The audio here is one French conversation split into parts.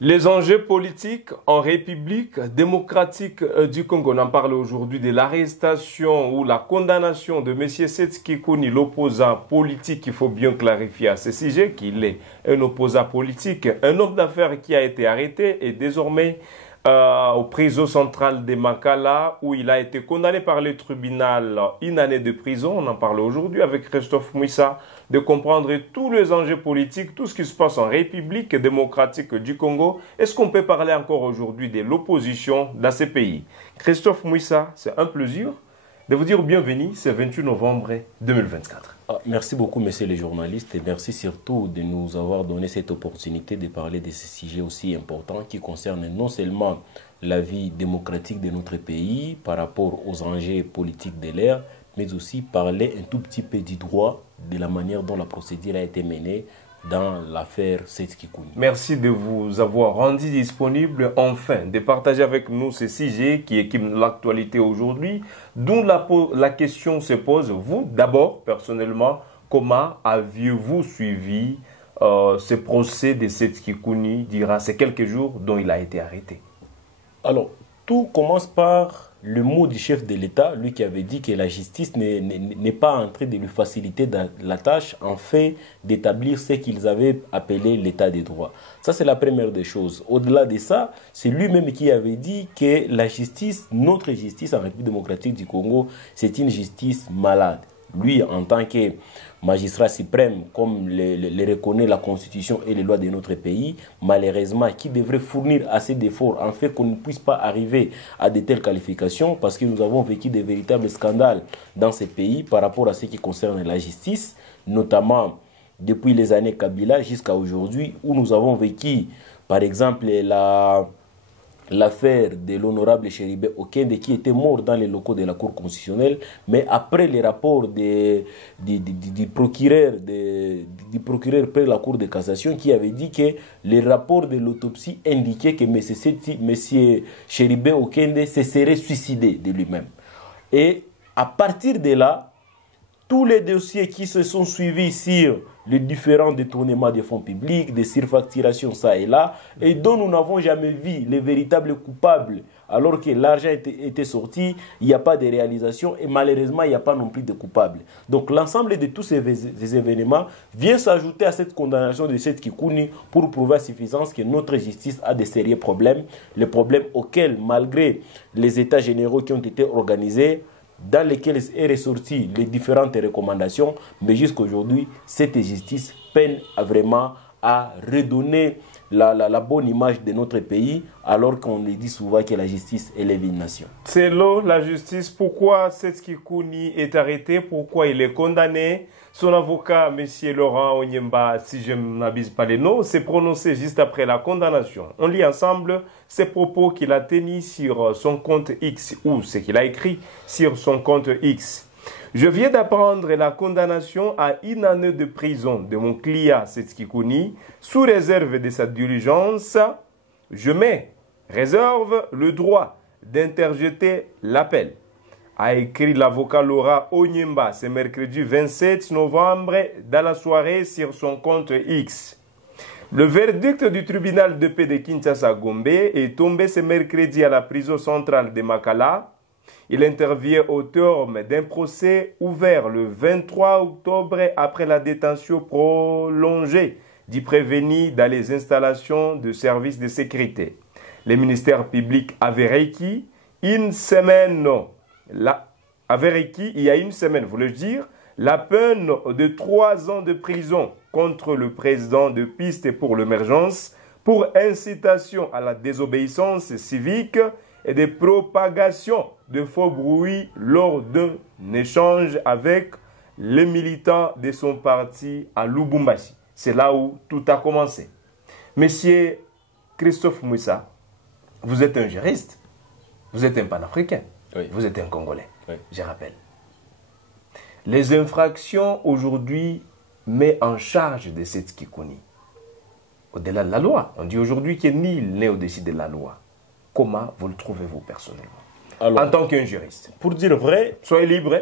Les enjeux politiques en République démocratique du Congo. On en parle aujourd'hui de l'arrestation ou la condamnation de M. Setski Kouni, l'opposant politique. Il faut bien clarifier à ce sujet qu'il est un opposant politique, un homme d'affaires qui a été arrêté et désormais au prison central de Makala où il a été condamné par le tribunal une année de prison. On en parle aujourd'hui avec Christophe Mouissa de comprendre tous les enjeux politiques, tout ce qui se passe en République démocratique du Congo. Est-ce qu'on peut parler encore aujourd'hui de l'opposition dans ces pays? Christophe Mouissa, c'est un plaisir de vous dire bienvenue, c'est 28 novembre 2024. Merci beaucoup, messieurs les journalistes, et merci surtout de nous avoir donné cette opportunité de parler de ces sujets aussi importants qui concernent non seulement la vie démocratique de notre pays par rapport aux enjeux politiques de l'ère, mais aussi parler un tout petit peu du droit, de la manière dont la procédure a été menée dans l'affaire Setski Kouni. Merci de vous avoir rendu disponible, enfin, de partager avec nous ce sujet qui équipe l'actualité aujourd'hui, dont la question se pose, vous, d'abord, personnellement, comment aviez-vous suivi ce procès de Setski Kouni durant ces quelques jours dont il a été arrêté? Alors, tout commence par le mot du chef de l'État, lui qui avait dit que la justice n'est pas en train de lui faciliter la tâche en fait d'établir ce qu'ils avaient appelé l'état des droits. Ça, c'est la première des choses. Au-delà de ça, c'est lui-même qui avait dit que la justice, notre justice en République démocratique du Congo, c'est une justice malade. Lui, en tant que magistrat suprême, comme le reconnaît la Constitution et les lois de notre pays, malheureusement, qui devrait fournir assez d'efforts en fait qu'on ne puisse pas arriver à de telles qualifications, parce que nous avons vécu de véritables scandales dans ces pays par rapport à ce qui concerne la justice, notamment depuis les années Kabila jusqu'à aujourd'hui, où nous avons vécu, par exemple, l'affaire de l'honorable Chéribé Okende qui était mort dans les locaux de la Cour constitutionnelle, mais après les rapports du procureur près la Cour de cassation qui avait dit que les rapports de l'autopsie indiquaient que M. Chéribé Okende se serait suicidé de lui-même. Et à partir de là, tous les dossiers qui se sont suivis sur les différents détournements des fonds publics, des surfacturations ça et là, et dont nous n'avons jamais vu les véritables coupables, alors que l'argent était sorti, il n'y a pas de réalisation et malheureusement il n'y a pas non plus de coupables. Donc l'ensemble de tous ces événements vient s'ajouter à cette condamnation de Setski Kouni pour prouver à suffisance que notre justice a de sérieux problèmes, les problèmes auxquels, malgré les états généraux qui ont été organisés, dans lesquels est ressorti les différentes recommandations, mais jusqu'à aujourd'hui, cette justice peine vraiment à redonner la bonne image de notre pays, alors qu'on dit souvent que la justice élève une nation. Selon la justice, pourquoi Setski Kouni est arrêté, pourquoi il est condamné? Son avocat, M. Laurent Onyemba, si je ne m'abuse pas les noms, s'est prononcé juste après la condamnation. On lit ensemble ces propos qu'il a tenus sur son compte X, ou ce qu'il a écrit sur son compte X. Je viens d'apprendre la condamnation à une année de prison de mon client Setski Kouni, sous réserve de sa diligence. Je réserve le droit d'interjeter l'appel, a écrit l'avocat Laura Onyemba ce mercredi 27 novembre dans la soirée sur son compte X. Le verdict du tribunal de paix de Kinshasa-Gombe est tombé ce mercredi à la prison centrale de Makala. Il intervient au terme d'un procès ouvert le 23 octobre après la détention prolongée du prévenu dans les installations de services de sécurité. Le ministère public avait requis une semaine, il y a une semaine, voulais-je dire, la peine de 3 ans de prison contre le président de Piste pour l'émergence pour incitation à la désobéissance civique et de propagation de faux bruits lors d'un échange avec les militants de son parti à Lubumbashi. C'est là où tout a commencé. Monsieur Christophe Mouissa, vous êtes un juriste, vous êtes un panafricain, oui. Vous êtes un Congolais, oui. Je rappelle. Les infractions aujourd'hui mettent en charge de Setski Kouni. Au-delà de la loi, on dit aujourd'hui que nul n'est au-dessus de la loi. Comment vous le trouvez-vous personnellement? Alors, en tant qu'un juriste? Pour dire vrai, soyez libre.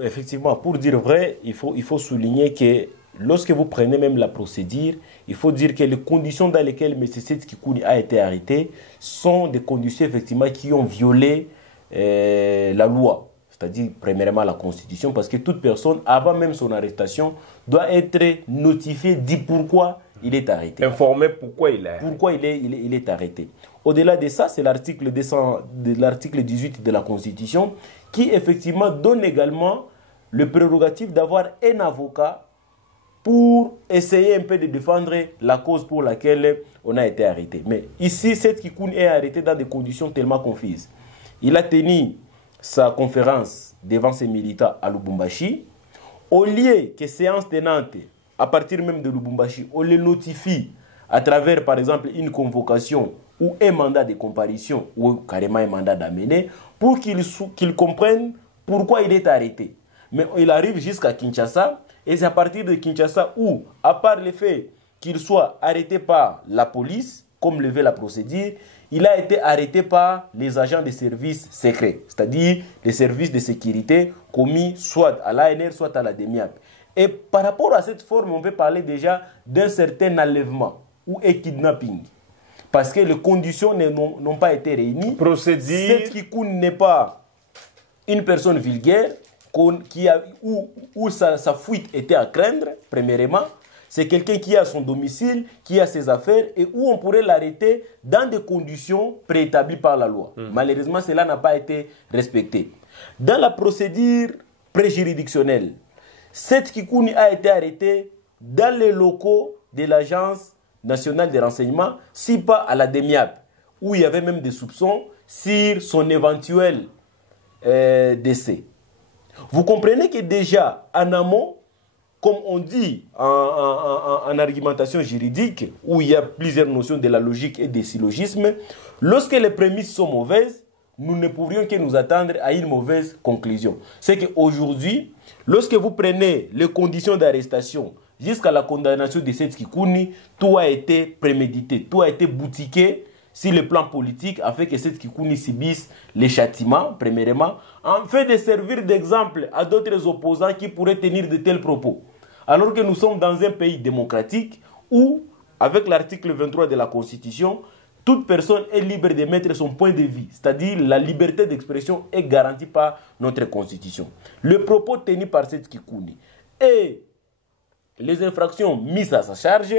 Effectivement, pour dire vrai, il faut souligner que lorsque vous prenez même la procédure, il faut dire que les conditions dans lesquelles M. Seth Kikouni a été arrêté sont des conditions effectivement qui ont violé la loi, c'est-à-dire premièrement la Constitution, parce que toute personne, avant même son arrestation, doit être notifiée, dit pourquoi il est arrêté. Informé pourquoi il est arrêté. Pourquoi il est arrêté. Au-delà de ça, c'est l'article 18 de la Constitution qui effectivement donne également le prérogative d'avoir un avocat pour essayer un peu de défendre la cause pour laquelle on a été arrêté. Mais ici, Seth Kikouni est arrêté dans des conditions tellement confuses. Il a tenu sa conférence devant ses militants à Lubumbashi. Au lieu que séance tenante, à partir même de Lubumbashi, on les notifie à travers, par exemple, une convocation ou un mandat de comparution ou carrément un mandat d'amener pour qu'ils comprennent pourquoi il est arrêté. Mais il arrive jusqu'à Kinshasa et c'est à partir de Kinshasa où, à part le fait qu'il soit arrêté par la police, comme le veut la procédure, il a été arrêté par les agents des services secrets, c'est-à-dire les services de sécurité commis soit à l'ANR, soit à la DEMIAP. Et par rapport à cette forme, on peut parler déjà d'un certain enlèvement ou un kidnapping. Parce que les conditions n'ont pas été réunies. Procédure. Seth Kikouni n'est pas une personne vulgaire où sa fuite était à craindre, premièrement. C'est quelqu'un qui a son domicile, qui a ses affaires et où on pourrait l'arrêter dans des conditions préétablies par la loi. Malheureusement, cela n'a pas été respecté. Dans la procédure préjuridictionnelle, Seth Kikouni a été arrêté dans les locaux de l'Agence nationale de renseignement, si pas à la DEMIAP, où il y avait même des soupçons sur son éventuel décès. Vous comprenez que déjà, en amont, comme on dit en argumentation juridique, où il y a plusieurs notions de la logique et des syllogismes, lorsque les prémices sont mauvaises, nous ne pourrions que nous attendre à une mauvaise conclusion. C'est qu'aujourd'hui, lorsque vous prenez les conditions d'arrestation jusqu'à la condamnation de Seth Kikouni, tout a été prémédité, tout a été boutiqué sur le plan politique afin que Seth Kikouni subisse les châtiments, premièrement, en fait de servir d'exemple à d'autres opposants qui pourraient tenir de tels propos. Alors que nous sommes dans un pays démocratique où, avec l'article 23 de la Constitution, toute personne est libre de mettre son point de vue, c'est-à-dire la liberté d'expression est garantie par notre Constitution. Le propos tenu par Seth Kikouni et les infractions mises à sa charge,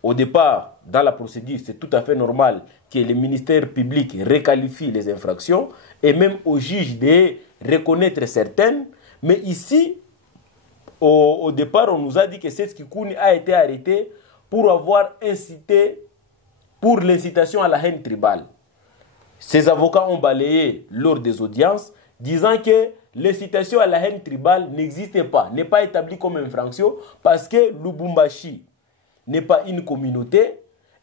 au départ, dans la procédure, c'est tout à fait normal que le ministère public requalifie les infractions et même au juge de reconnaître certaines. Mais ici, au départ, on nous a dit que Seth Kikouni a été arrêté pour avoir incité, pour l'incitation à la haine tribale. Ses avocats ont balayé lors des audiences, disant que l'incitation à la haine tribale n'existait pas, n'est pas établie comme infraction, parce que Lubumbashi n'est pas une communauté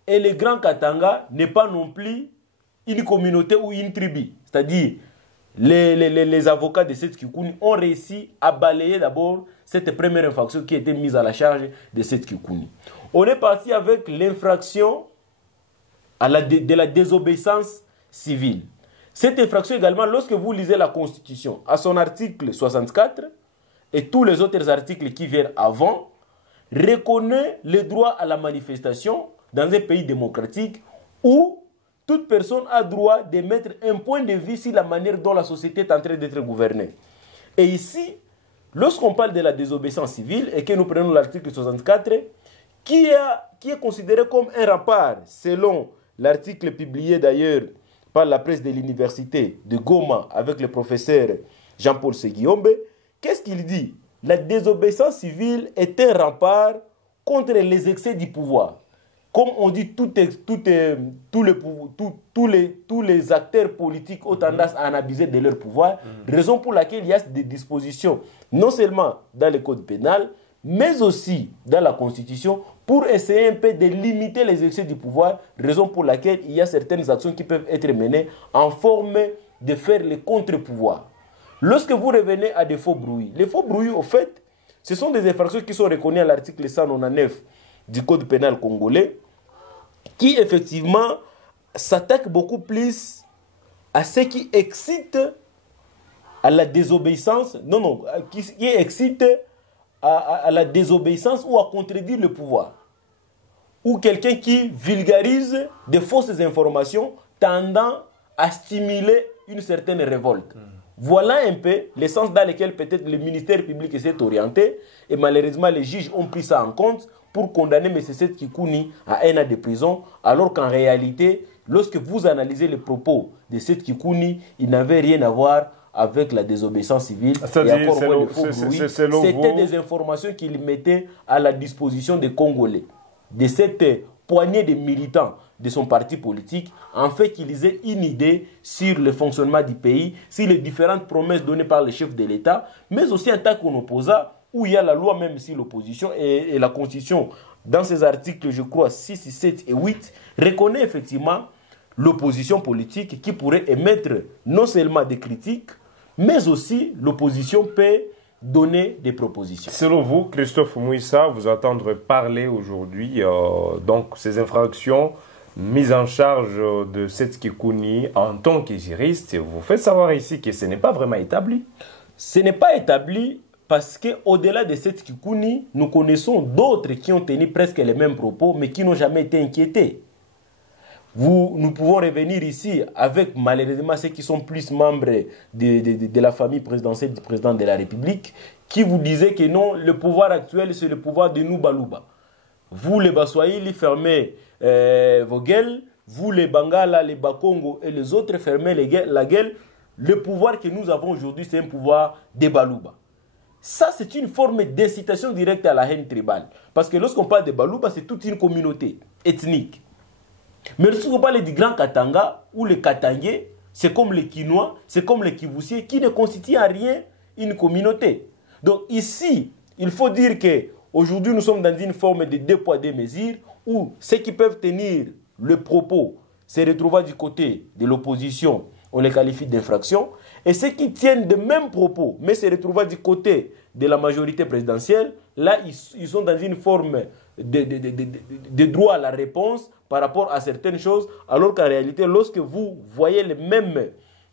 et le Grand Katanga n'est pas non plus une communauté ou une tribu. C'est-à-dire, les avocats de Seth Kikouni ont réussi à balayer d'abord cette première infraction qui était mise à la charge de Seth Kikouni. On est parti avec l'infraction de la désobéissance civile. Cette infraction également, lorsque vous lisez la Constitution, à son article 64 et tous les autres articles qui viennent avant, reconnaît le droit à la manifestation dans un pays démocratique où toute personne a droit de mettre un point de vue sur la manière dont la société est en train d'être gouvernée. Et ici, lorsqu'on parle de la désobéissance civile et que nous prenons l'article 64, qui est considéré comme un rempart, selon l'article publié d'ailleurs par la presse de l'université de Goma avec le professeur Jean-Paul Seguiombe, qu'est-ce qu'il dit? La désobéissance civile est un rempart contre les excès du pouvoir. Comme on dit, tous les acteurs politiques ont tendance à en abuser de leur pouvoir, raison pour laquelle il y a des dispositions, non seulement dans le code pénal, mais aussi dans la Constitution, pour essayer un peu de limiter les excès du pouvoir, raison pour laquelle il y a certaines actions qui peuvent être menées en forme de faire le contre-pouvoir. Lorsque vous revenez à des faux brouillis, les faux brouillis, au fait, ce sont des infractions qui sont reconnues à l'article 199 du Code pénal congolais, qui effectivement s'attaquent beaucoup plus à ce qui excite à la désobéissance, qui excite à la désobéissance ou à contredire le pouvoir. Ou quelqu'un qui vulgarise des fausses informations tendant à stimuler une certaine révolte. Voilà un peu le sens dans lequel peut-être le ministère public s'est orienté et malheureusement les juges ont pris ça en compte pour condamner M. Seth Kikouni à 1 an de prison, alors qu'en réalité, lorsque vous analysez les propos de Seth Kikouni, il n'avait rien à voir avec la désobéissance civile. C'était des informations qu'il mettait à la disposition des Congolais, de cette poignée de militants de son parti politique, en fait qu'ils aient une idée sur le fonctionnement du pays, sur les différentes promesses données par le chef de l'État, mais aussi en tant qu'opposant, où il y a la loi même si l'opposition et la Constitution, dans ces articles, je crois, 6, 7 et 8, reconnaît effectivement l'opposition politique qui pourrait émettre non seulement des critiques, mais aussi l'opposition peut donner des propositions. Selon vous, Christophe Mouissa, vous entendre parler aujourd'hui, donc ces infractions mises en charge de Seth Kikouni en tant que juriste, vous faites savoir ici que ce n'est pas vraiment établi. Ce n'est pas établi parce qu'au-delà de Seth Kikouni, nous connaissons d'autres qui ont tenu presque les mêmes propos, mais qui n'ont jamais été inquiétés. Nous pouvons revenir ici avec malheureusement ceux qui sont plus membres de la famille présidentielle du président de la République, qui vous disaient que non, le pouvoir actuel c'est le pouvoir de nous Balouba. Vous les Baswahili fermez vos gueules, vous les Bangala, les Bakongo et les autres fermez la gueule. Le pouvoir que nous avons aujourd'hui c'est un pouvoir de Balouba. Ça c'est une forme d'incitation directe à la haine tribale. Parce que lorsqu'on parle de Balouba c'est toute une communauté ethnique. Mais si on parle du Grand Katanga ou les Katangais, c'est comme les Kinois, c'est comme les Kivussiers qui ne constituent en rien une communauté. Donc ici, il faut dire qu'aujourd'hui nous sommes dans une forme de deux poids deux mesures où ceux qui peuvent tenir le propos se retrouvent du côté de l'opposition, on les qualifie d'infraction, et ceux qui tiennent de mêmes propos mais se retrouvent du côté de la majorité présidentielle, là ils sont dans une forme de droit à la réponse par rapport à certaines choses, alors qu'en réalité, lorsque vous voyez les mêmes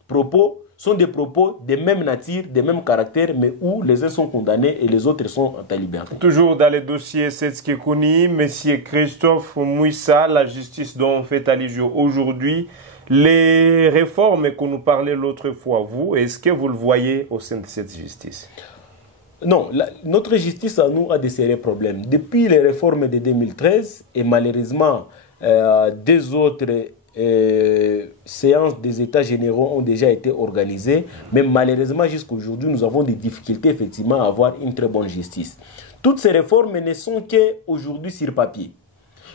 propos, sont des propos de même nature, de même caractère, mais où les uns sont condamnés et les autres sont en liberté. Toujours dans les dossiers Seth Kikouni, M. Christophe Mouissa, la justice dont on fait allusion aujourd'hui, les réformes que nous parlait l'autre fois, vous, est-ce que vous le voyez au sein de cette justice? Non, notre justice à nous a des sérieux problèmes. Depuis les réformes de 2013 et malheureusement deux autres séances des États généraux ont déjà été organisées, mais malheureusement jusqu'à aujourd'hui nous avons des difficultés effectivement à avoir une très bonne justice. Toutes ces réformes ne sont qu'aujourd'hui sur papier.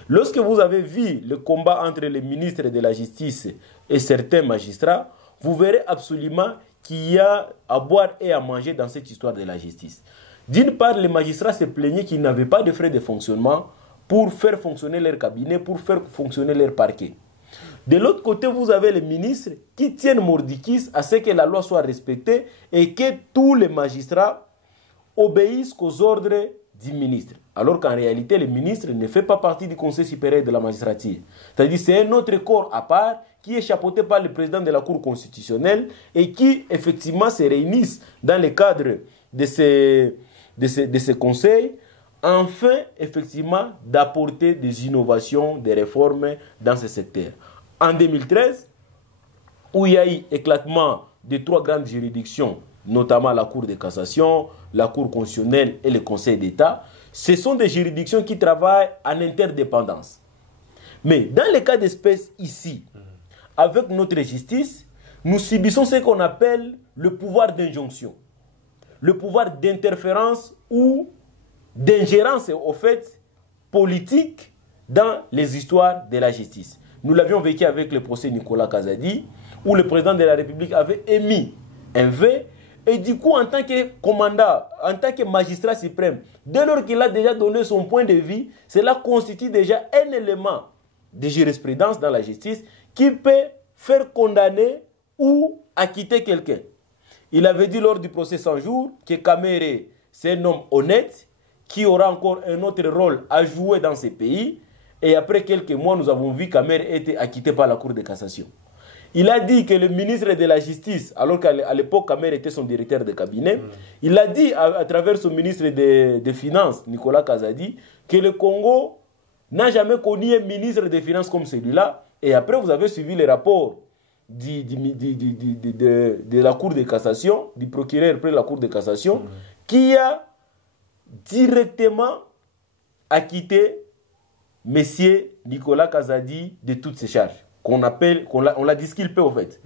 Lorsque vous avez vu le combat entre les ministres de la Justice et certains magistrats, vous verrez absolument qu'il y a à boire et à manger dans cette histoire de la justice. D'une part, les magistrats se plaignaient qu'ils n'avaient pas de frais de fonctionnement pour faire fonctionner leur cabinet, pour faire fonctionner leur parquet. De l'autre côté, vous avez les ministres qui tiennent mordicus à ce que la loi soit respectée et que tous les magistrats obéissent aux ordres du ministre. Alors qu'en réalité, le ministre ne fait pas partie du Conseil supérieur de la magistrature. C'est-à-dire que c'est un autre corps à part qui est chapeauté par le président de la Cour constitutionnelle et qui, effectivement, se réunissent dans le cadre de ces conseils afin, effectivement, d'apporter des innovations, des réformes dans ce secteur. En 2013, où il y a eu éclatement de trois grandes juridictions, notamment la Cour de cassation, la Cour constitutionnelle et le Conseil d'État, ce sont des juridictions qui travaillent en interdépendance. Mais dans le cas d'espèce ici, avec notre justice, nous subissons ce qu'on appelle le pouvoir d'injonction, le pouvoir d'interférence ou d'ingérence, au fait, politique dans les histoires de la justice. Nous l'avions vécu avec le procès Nicolas Kazadi, où le président de la République avait émis un vœu, et du coup, en tant que commandant, en tant que magistrat suprême, dès lors qu'il a déjà donné son point de vue, cela constitue déjà un élément de jurisprudence dans la justice qui peut faire condamner ou acquitter quelqu'un. Il avait dit lors du procès 100 jours que Kamere, c'est un homme honnête, qui aura encore un autre rôle à jouer dans ces pays. Et après quelques mois, nous avons vu Kamere était acquitté par la Cour de cassation. Il a dit que le ministre de la Justice, alors qu'à l'époque, Kamer était son directeur de cabinet, il a dit à travers son ministre des Finances, Nicolas Kazadi, que le Congo n'a jamais connu un ministre des Finances comme celui-là. Et après, vous avez suivi les rapports de la Cour de cassation, du procureur près de la Cour de cassation, qui a directement acquitté M. Nicolas Kazadi de toutes ses charges, on l'a disculpé au fait.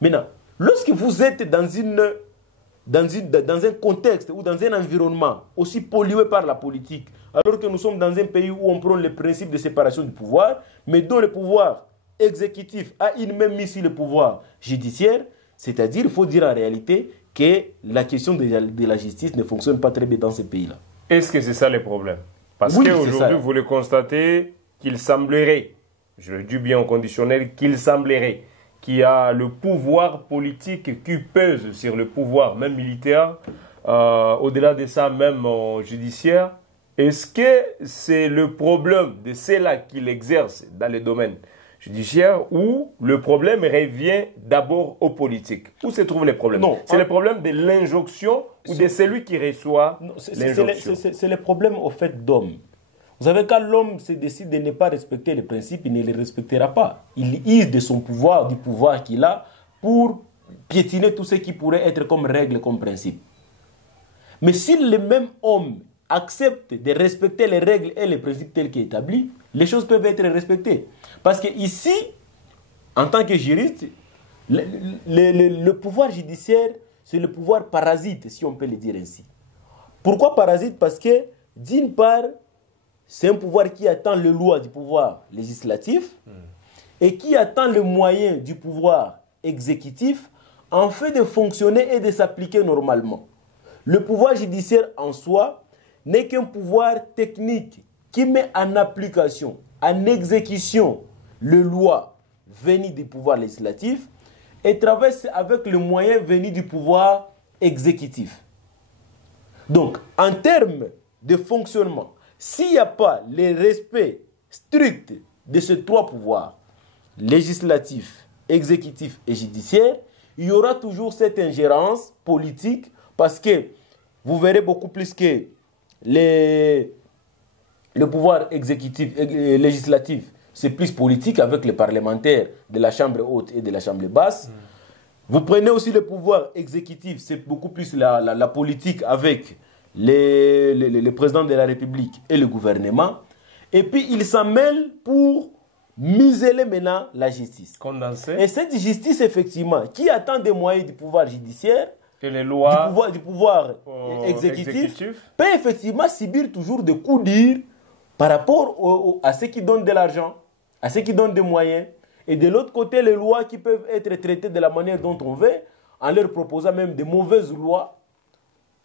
Maintenant, lorsque vous êtes dans un contexte ou dans un environnement aussi pollué par la politique, alors que nous sommes dans un pays où on prône le principe de séparation du pouvoir, mais dont le pouvoir exécutif a une même mise sur le pouvoir judiciaire, c'est-à-dire, il faut dire en réalité que la question de la justice ne fonctionne pas très bien dans ce pays-là. Est-ce que c'est ça le problème? Parce oui, qu'aujourd'hui, vous le constatez qu'il semblerait, je le dis bien au conditionnel, qu'il semblerait qu'il y a le pouvoir politique qui pèse sur le pouvoir, même militaire, au-delà de ça, même judiciaire. Est-ce que c'est le problème de ceux-là qu'il exerce dans le domaine judiciaire ou le problème revient d'abord aux politiques? Où se trouve le problème? C'est le problème de l'injonction ou de celui qui reçoit l'injonction? C'est le problème au fait d'homme. Vous savez, quand l'homme se décide de ne pas respecter les principes, il ne les respectera pas. Il use de son pouvoir, du pouvoir qu'il a, pour piétiner tout ce qui pourrait être comme règle, comme principe. Mais si le même homme accepte de respecter les règles et les principes tels qu'établis, les choses peuvent être respectées. Parce que ici, en tant que juriste, le pouvoir judiciaire, c'est le pouvoir parasite, si on peut le dire ainsi. Pourquoi parasite? Parce que, d'une part, c'est un pouvoir qui attend le loi du pouvoir législatif et qui attend le moyen du pouvoir exécutif en fait de fonctionner et de s'appliquer normalement. Le pouvoir judiciaire en soi n'est qu'un pouvoir technique qui met en application, en exécution, les lois venues du pouvoir législatif et travaille avec le moyen venu du pouvoir exécutif. Donc, en termes de fonctionnement, s'il n'y a pas le respect strict de ces trois pouvoirs, législatif, exécutif et judiciaire, il y aura toujours cette ingérence politique parce que vous verrez beaucoup plus que le pouvoir exécutif et législatif, c'est plus politique avec les parlementaires de la chambre haute et de la chambre basse. Vous prenez aussi le pouvoir exécutif, c'est beaucoup plus la politique avec le président de la République et le gouvernement. Et puis, ils s'en mêlent pour museler maintenant la justice. Condenser. Et cette justice, effectivement, qui attend des moyens du pouvoir judiciaire, et les lois du pouvoir exécutif, peut effectivement subir toujours des coups durs par rapport à ceux qui donnent de l'argent, à ceux qui donnent des moyens. Et de l'autre côté, les lois qui peuvent être traitées de la manière dont on veut, en leur proposant même de mauvaises lois,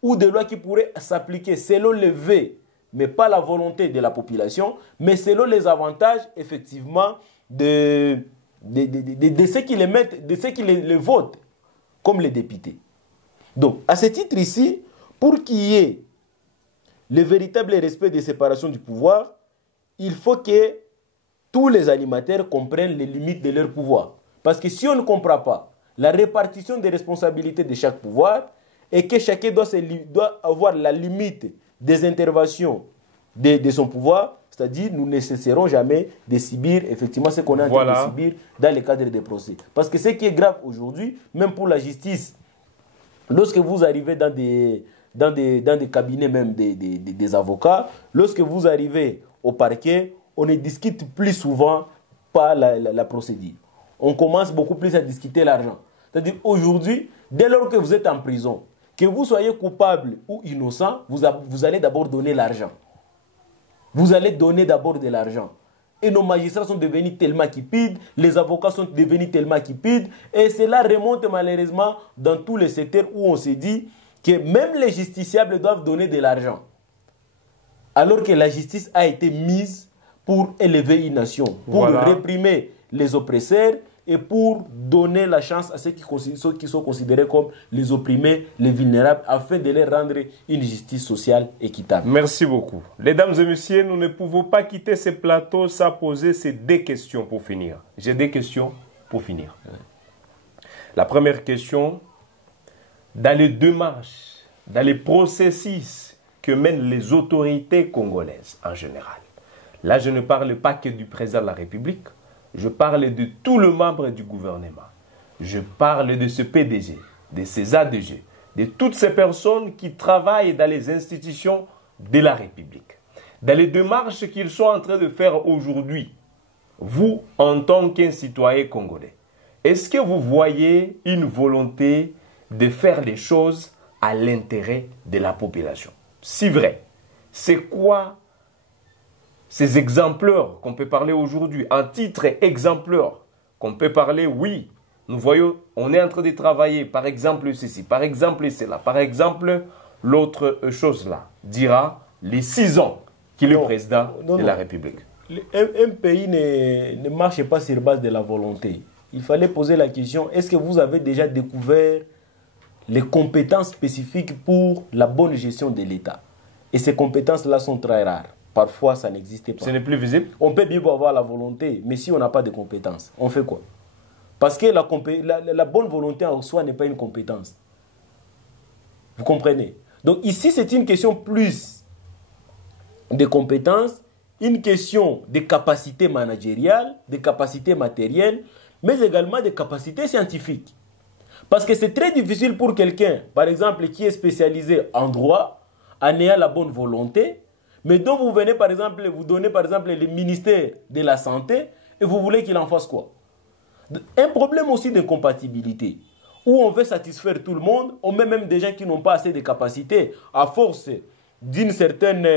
ou des lois qui pourraient s'appliquer selon les vœux, mais pas la volonté de la population, mais selon les avantages, effectivement, de ceux qui les mettent, de ceux qui les votent, comme les députés. Donc, à ce titre ici, pour qu'il y ait le véritable respect des séparations du pouvoir, il faut que tous les animateurs comprennent les limites de leur pouvoir. Parce que si on ne comprend pas la répartition des responsabilités de chaque pouvoir, et que chacun doit avoir la limite des interventions de son pouvoir, c'est-à-dire nous ne cesserons jamais de subir effectivement ce qu'on est en train de subir dans le cadre des procès. Parce que ce qui est grave aujourd'hui, même pour la justice, lorsque vous arrivez dans des cabinets même des avocats, lorsque vous arrivez au parquet, on ne discute plus souvent pas la procédure. On commence beaucoup plus à discuter l'argent. C'est-à-dire aujourd'hui, dès lors que vous êtes en prison, que vous soyez coupable ou innocent, vous allez d'abord donner l'argent. Vous allez donner d'abord de l'argent. Et nos magistrats sont devenus tellement cupides, les avocats sont devenus tellement cupides, et cela remonte malheureusement dans tous les secteurs où on se dit que même les justiciables doivent donner de l'argent. Alors que la justice a été mise pour élever une nation, pour réprimer les oppresseurs, et pour donner la chance à ceux qui sont considérés comme les opprimés, les vulnérables, afin de leur rendre une justice sociale équitable. Merci beaucoup. Mesdames et messieurs, nous ne pouvons pas quitter ce plateau sans poser ces deux questions pour finir. J'ai deux questions pour finir. La première question, dans les démarches, dans les processus que mènent les autorités congolaises en général. Là, je ne parle pas que du président de la République, je parle de tous les membres du gouvernement. Je parle de ce PDG, de ces ADG, de toutes ces personnes qui travaillent dans les institutions de la République. Dans les démarches qu'ils sont en train de faire aujourd'hui, vous, en tant qu'un citoyen congolais, est-ce que vous voyez une volonté de faire les choses à l'intérêt de la population? Si vrai, c'est quoi ces exemplaires qu'on peut parler aujourd'hui? Un titre exemplaire qu'on peut parler, oui, nous voyons, on est en train de travailler, par exemple ceci, par exemple cela, par exemple l'autre chose là, dira les 6 ans qu'il est président de la République. Un pays ne marche pas sur base de la volonté. Il fallait poser la question, est-ce que vous avez déjà découvert les compétences spécifiques pour la bonne gestion de l'État? Et ces compétences-là sont très rares. Parfois, ça n'existe pas. Ce n'est plus visible. On peut bien avoir la volonté, mais si on n'a pas de compétences, on fait quoi? Parce que la bonne volonté en soi n'est pas une compétence. Vous comprenez? Donc ici, c'est une question plus de compétences, une question de capacité managériale, de capacité matérielle, mais également de capacité scientifique. Parce que c'est très difficile pour quelqu'un, par exemple, qui est spécialisé en droit, en ayant la bonne volonté, mais dont vous venez, par exemple, vous donnez, par exemple, le ministère de la Santé, et vous voulez qu'il en fasse quoi? Un problème aussi d'incompatibilité, où on veut satisfaire tout le monde, on met même des gens qui n'ont pas assez de capacités, à force d'une certaine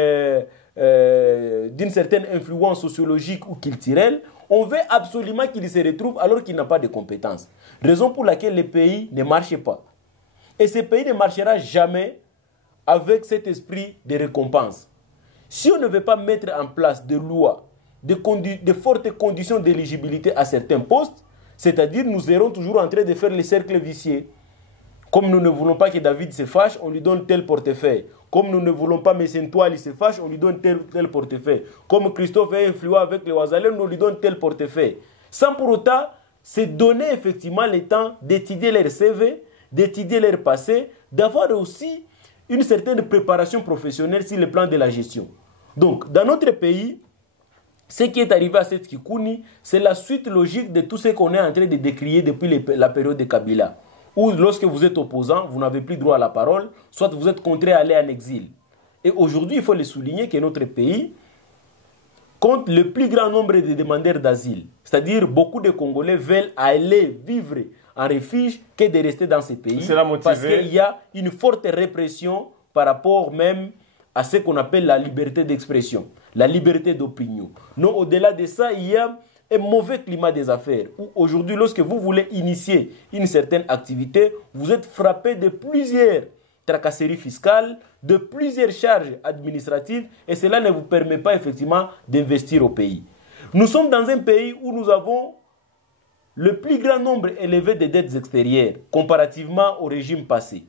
influence sociologique ou culturelle, on veut absolument qu'il se retrouve alors qu'il n'a pas de compétences. Raison pour laquelle le pays ne marche pas. Et ce pays ne marchera jamais avec cet esprit de récompense. Si on ne veut pas mettre en place des lois, de fortes conditions d'éligibilité à certains postes, c'est-à-dire nous serons toujours en train de faire les cercles vicieux. Comme nous ne voulons pas que David se fâche, on lui donne tel portefeuille. Comme nous ne voulons pas que Ntoile se fâche, on lui donne tel portefeuille. Comme Christophe est influent avec les Ouazalais, on lui donne tel portefeuille. Sans pour autant se donner effectivement le temps d'étudier leur CV, d'étudier leur passé, d'avoir aussi une certaine préparation professionnelle sur le plan de la gestion. Donc, dans notre pays, ce qui est arrivé à cette Kikouni, c'est la suite logique de tout ce qu'on est en train de décrier depuis la période de Kabila. Où lorsque vous êtes opposant, vous n'avez plus droit à la parole, soit vous êtes contraint à aller en exil. Et aujourd'hui, il faut le souligner que notre pays compte le plus grand nombre de demandeurs d'asile. C'est-à-dire beaucoup de Congolais veulent aller vivre en refuge que de rester dans ces pays. Parce qu'il y a une forte répression par rapport même à ce qu'on appelle la liberté d'expression, la liberté d'opinion. Non, au-delà de ça, il y a un mauvais climat des affaires. Où aujourd'hui, lorsque vous voulez initier une certaine activité, vous êtes frappé de plusieurs tracasseries fiscales, de plusieurs charges administratives, et cela ne vous permet pas effectivement d'investir au pays. Nous sommes dans un pays où nous avons le plus grand nombre élevé de dettes extérieures comparativement au régime passé.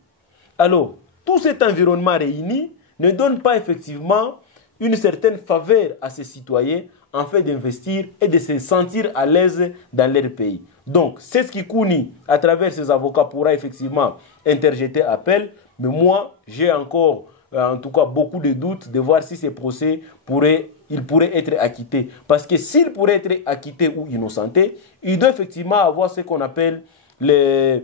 Alors, tout cet environnement réuni ne donne pas effectivement une certaine faveur à ces citoyens en fait d'investir et de se sentir à l'aise dans leur pays. Donc, c'est ce qui Kikouni, à travers ses avocats, pourra effectivement interjeter appel. Mais moi, j'ai encore, en tout cas, beaucoup de doutes de voir si ces procès pourraient être acquittés. Parce que s'il pourrait être acquitté ou innocenté, il doit effectivement avoir ce qu'on appelle il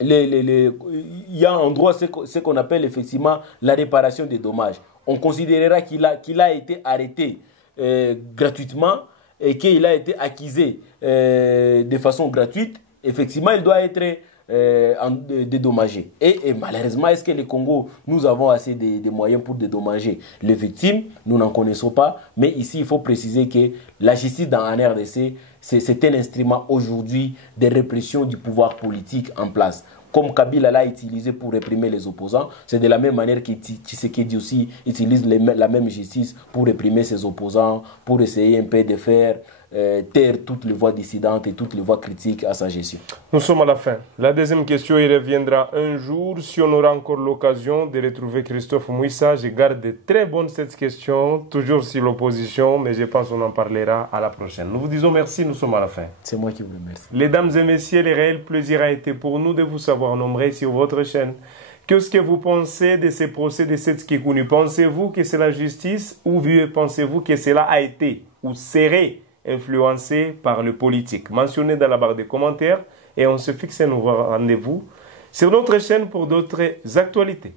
y a en droit ce qu'on appelle effectivement la réparation des dommages. On considérera qu'il a été arrêté gratuitement et qu'il a été accusé de façon gratuite. Effectivement, il doit être dédommagé. Et malheureusement, est-ce que le Congo, nous avons assez de moyens pour dédommager les victimes? Nous n'en connaissons pas. Mais ici, il faut préciser que la justice dans un RDC, c'est un instrument aujourd'hui de répression du pouvoir politique en place. Comme Kabila l'a utilisé pour réprimer les opposants, c'est de la même manière que Tshisekedi aussi utilise la même justice pour réprimer ses opposants, pour essayer un peu de faire taire toutes les voix dissidentes et toutes les voix critiques à sa gestion. Nous sommes à la fin. La deuxième question, il reviendra un jour. Si on aura encore l'occasion de retrouver Christophe Mouissa, je garde très bonne cette question, toujours sur l'opposition, mais je pense qu'on en parlera à la prochaine. Nous vous disons merci, nous sommes à la fin. C'est moi qui vous remercie. Mesdames et messieurs, le réel plaisir a été pour nous de vous savoir nombreux sur votre chaîne. Qu'est-ce que vous pensez de ces procès de Setski Kounou? Pensez-vous que c'est la justice ou pensez-vous que cela a été ou serait influencé par le politique? Mentionnez dans la barre des commentaires et on se fixe un nouveau rendez-vous sur notre chaîne pour d'autres actualités.